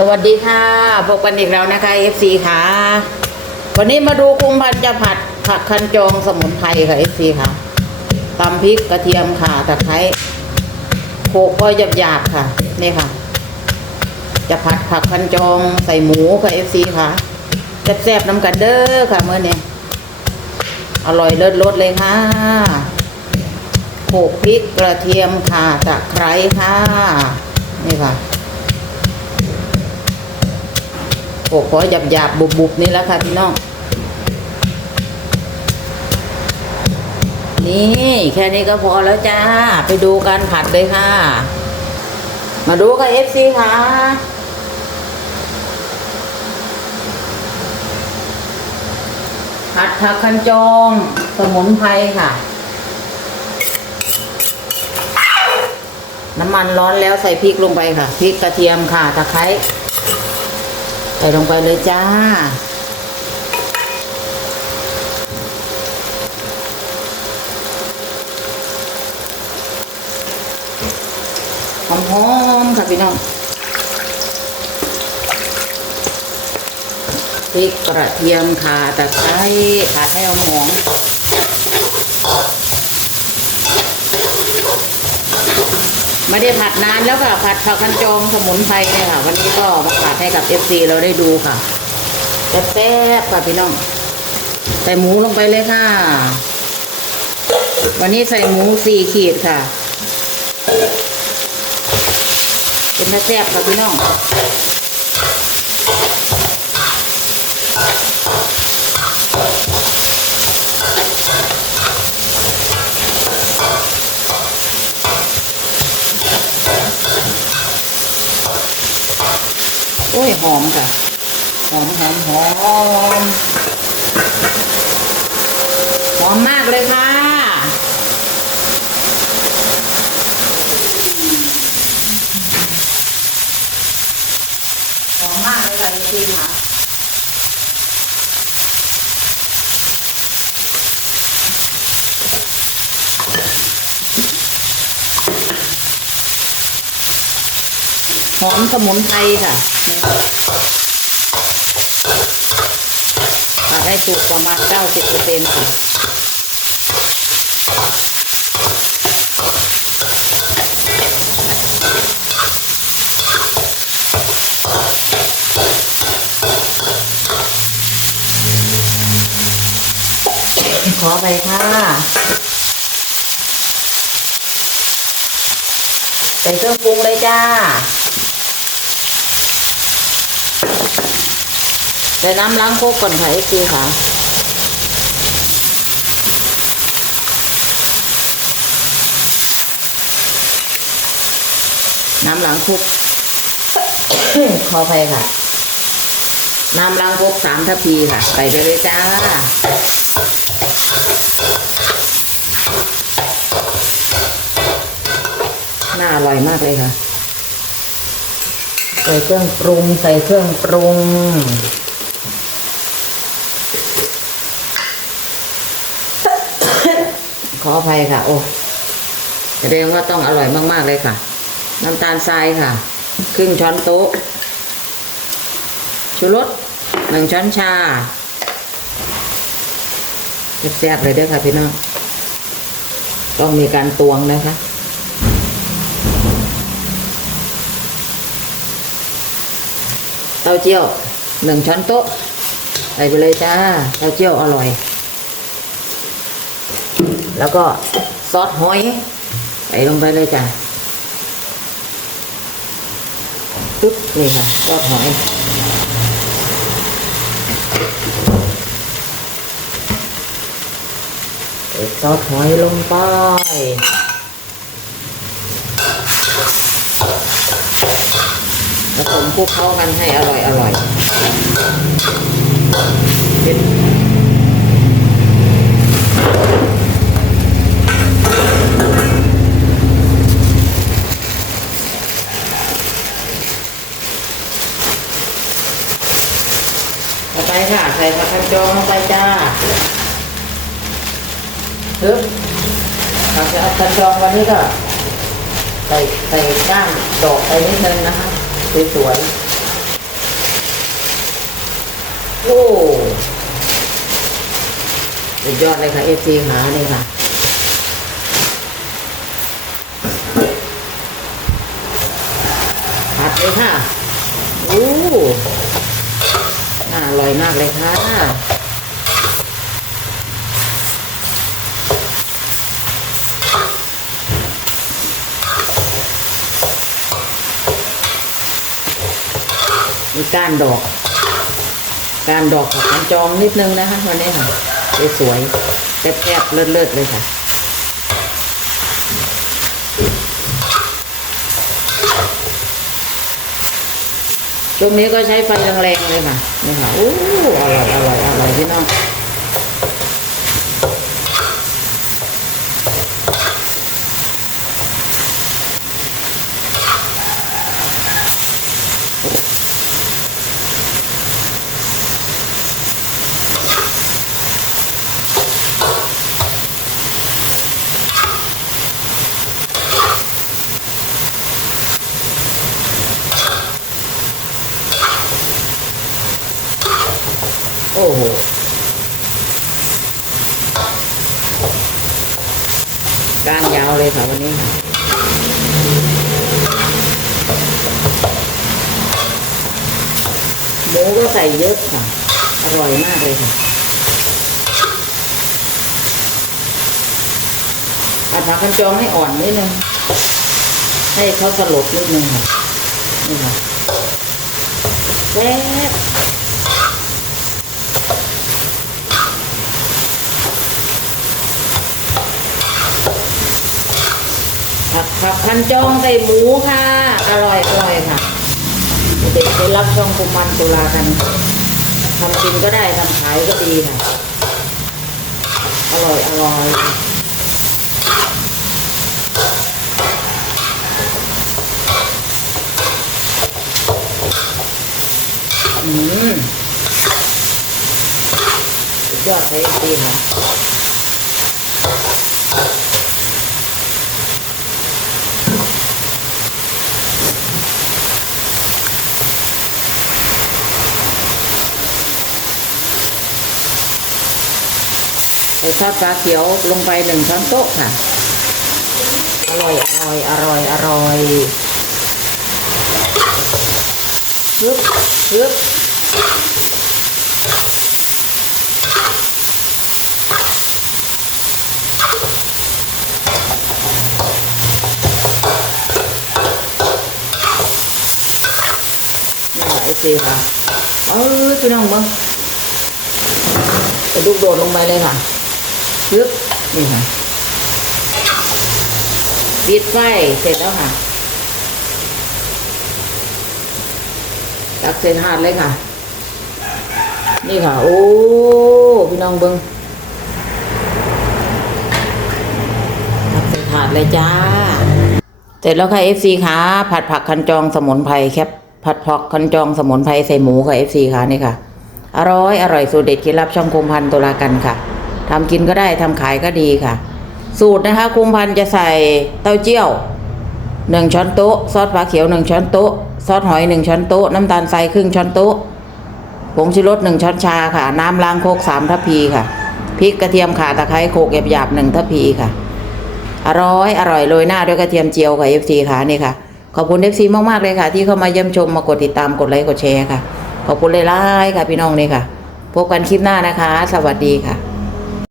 สวัสดีค่ะพบกันอีกแล้วนะคะ FC ค่ะ วันนี้มาดูกุ้งพันจะผัดผักคันจองสมุนไพรค่ะ FC ค่ะตำพริกกระเทียมข่าตะไคร้โขลกพอหยาบๆค่ะ นี่ค่ะ จะผัดผักคันจองใส่หมูค่ะ FC ค่ะแซ่บๆน้ำกันเด้อค่ะเมื่อนี้อร่อยเลิศรสเลยค่ะโขกพริกกระเทียมข่าตะไคร้ค่ะ นี่ค่ะ โอ้ขอหยาบหยาบบุบบุบนี่แล้วค่ะพี่น้อง นี่แค่นี้ก็พอแล้วจ้า ไปดูการผัดเลยค่ะ มาดูกับเอฟซีค่ะผัดผักคันจองสมุนไพรค่ะ น้ำมันร้อนแล้วใส่พริกลงไปค่ะ พริกกระเทียมค่ะ ตะไคร้ ใส่ลงไปเลยจ้า หอมๆค่ะพี่น้องพริกกระเทียมข่าตะไคร้ผัดให้หอม ไม่ได้ผัดนานแล้วค่ะ ผัดผักกันจองสมุนไพรเนี่ยค่ะ วันนี้ก็มาผัดให้กับเอฟซีเราได้ดูค่ะแซ่บๆค่ะพี่น้อง ใส่หมูลงไปเลยค่ะ วันนี้ใส่หมูสี่ขีดค่ะ เป็นแซ่บค่ะพี่น้อง อ้ยหอมค่ะ หอมหอมหอมหอมมากเลยค่ะหอมมากเลยค่ะจริงๆค่ะ อมสมุนไพรค่ะตัดให้สุกประมาณ 90เปอร์เซ็นต์ค่ะขอไปค่ะ ใส่เครื่องปรุงเลยจ้า ใส่น้ำล้างโคกก่อนค่ะไอ้คือค่ะ น้ำล้างคุกขอไปค่ะ น้ำล้างคุกสามทัพพีค่ะ ใส่ไปเลยจ้าน่าอร่อยมากเลยค่ะ ใส่เครื่องปรุง ใส่เครื่องปรุง ออภัยค่ะ โอ้แสดงว่าต้องอร่อยมาก ๆ เลยค่ะ น้ำตาลทรายค่ะ ครึ่งช้อนโต๊ะ ชูรสหนึ่งช้อนชาแซ่บๆเลยเด้อค่ะพี่น้อง ต้องมีการตวงนะคะเต้าเจี้ยวหนึ่งช้อนโต๊ะใส่ไปเลยจ้าเต้าเจี้ยวอร่อย แล้วก็ซอสหอยใส่ลงไปเลยจ้าปึ๊บนี่ค่ะซอสหอยใส่ซอสหอยลงไปผสมคลุกเข้ากันให้อร่อยอร่อยเป็นต่อไปค่ะ ใจองลงไปจ้าฮึบผักคันจองวันนี้ก็ใส่ใส่ก้านดอกไปนิดนึงนะคะสวยๆโอ้สุดยอดเลยค่ะเอฟซีขาเลยค่ะผัดเลยค่ะ โอ้อร่อยมากเลยค่ะ มีก้านดอก ก้านดอกผักกัจองนิดนึงนะคะวันนี้ค่ะสวยๆแคบๆเลิศๆเลยค่ะช่วงนี้ก็ใช้ไฟแรงๆเลยค่ะนี่ค่ะโอ้อร่อยอร่อยอร่อยพี่น้อง โอ้โหก้านยาวเลยค่ะวันนี้ค่ะหมูก็ใส่เยอะค่ะ อร่อยมากเลยค่ะผัดผักกันจองให้อ่อนนิดนึง ให้เขาสลดนิดนึงค่ะ นี่ค่ะแซ่บ ผัดผักพันจองใส่หมูค่ะ อร่อยอร่อยค่ะ เด็กไปรับช่องกุมันตุลากันทำกินก็ได้ทำขายก็ดีค่ะ อร่อยอร่อยอืมยอดเลยดีค่ะ ซอสปลาเขียวลงไปหนึ่งช้อนโต๊ะค่ะ อร่อย อร่อย อร่อย อร่อยฮึบฮึบนี่ค่ะไอซีค่ะเออพี่น้องมึงกระดูกโดดลงไปเลยค่ะ ยึบนี่ค่ะปิดไฟเสร็จแล้วค่ะตักเศษหาดเลยค่ะ นี่ค่ะ โอ้ พี่น้องเบิงตักเศษหาดเลยจ้า เสร็จแล้วค่ะ FC ค่ะผัดผักคันจองสมุนไพรแคปผัดผักคันจองสมุนไพรใส่หมูค่ะ FC ค่ะนี่ค่ะ อร่อย อร่อยสูตรเด็ดเคล็ดลับช่องคมพันตุลากันค่ะ ทำกินก็ได้ทำขายก็ดีค่ะ สูตรนะคะคุมพันจะใส่เต้าเจี้ยวหนึ่งช้อนโต๊ะซอสปลาเขียวหนึ่งช้อนโต๊ะซอสหอยหนึ่งช้อนโต๊ะน้ำตาลทรายครึ่งช้อนโต๊ะผงชูรสหนึ่งช้อนชาค่ะ น้ำล้างโคกสามทัพพีค่ะพริกกระเทียมข่าตะไคร้โขกหยาบๆหนึ่งทัพพีค่ะ อร่อยอร่อยโรยหน้าด้วยกระเทียมเจียวค่ะ FC ค่ะนี่ค่ะ ขอบคุณ FC มากๆเลยค่ะ ที่เข้ามาเยี่ยมชมมากดติดตามกดไลค์กดแชร์ค่ะ ขอบคุณเลยล่ค่ะพี่น้องนี่ค่ะ พบกันคลิปหน้านะคะ สวัสดีค่ะ